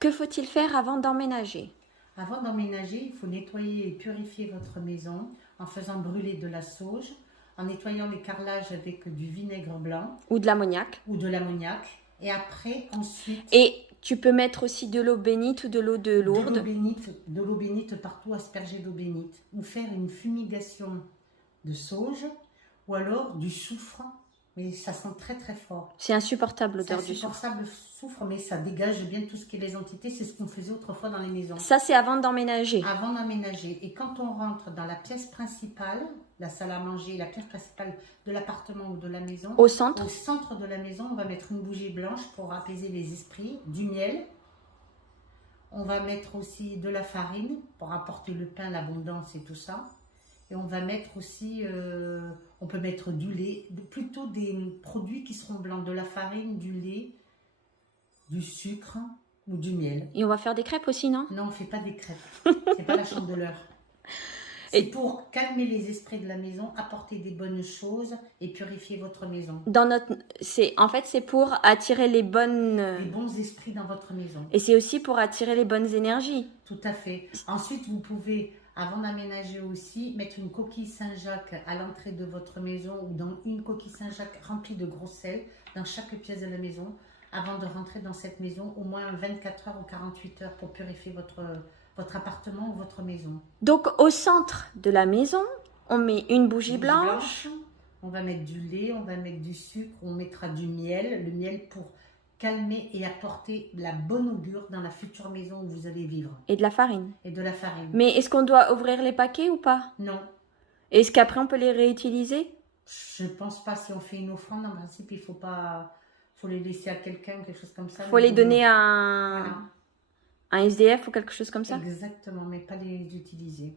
Que faut-il faire avant d'emménager? Avant d'emménager, il faut nettoyer et purifier votre maison en faisant brûler de la sauge, en nettoyant les carrelages avec du vinaigre blanc Ou de l'ammoniac? ou de l'ammoniac. Et après, ensuite, Et tu peux mettre aussi de l'eau bénite ou de l'eau de Lourdes. de l'eau bénite partout, asperger d'eau bénite. Ou faire une fumigation de sauge ou alors du soufre. Mais ça sent très très fort. C'est insupportable C'est l'odeur du soufre. insupportable soufre, mais ça dégage bien tout ce qui est les entités. C'est ce qu'on faisait autrefois dans les maisons. Ça, c'est avant d'emménager. Avant d'aménager. Et quand on rentre dans la pièce principale, la salle à manger, la pièce principale de l'appartement ou de la maison, Au centre? au centre de la maison, on va mettre une bougie blanche pour apaiser les esprits, du miel. On va mettre aussi de la farine pour apporter le pain, l'abondance et tout ça. Et on va mettre aussi, on peut mettre du lait, plutôt des produits qui seront blancs, de la farine, du lait, du sucre ou du miel. Et on va faire des crêpes aussi, non? Non, on ne fait pas des crêpes. C'est pas la chandeleur. C'est pour calmer les esprits de la maison, apporter des bonnes choses et purifier votre maison. En fait, c'est pour attirer les bonnes... Les bons esprits dans votre maison. Et c'est aussi pour attirer les bonnes énergies. Tout à fait. Ensuite, vous pouvez, avant d'aménager aussi, mettre une coquille Saint-Jacques à l'entrée de votre maison ou dans une coquille Saint-Jacques remplie de gros sel dans chaque pièce de la maison avant de rentrer dans cette maison, au moins 24 heures ou 48 heures pour purifier votre appartement ou votre maison. Donc, au centre de la maison, on met une bougie blanche. On va mettre du lait, on va mettre du sucre, on mettra du miel. Le miel pour calmer et apporter la bonne augure dans la future maison où vous allez vivre. Et de la farine. Et de la farine. Mais est-ce qu'on doit ouvrir les paquets ou pas? Non. Est-ce qu'après, on peut les réutiliser? Je ne pense pas. Si on fait une offrande, en principe, il faut pas... faut les laisser à quelqu'un, quelque chose comme ça. Il faut les donner à voilà. un SDF ou quelque chose comme ça? Exactement, mais pas les utiliser.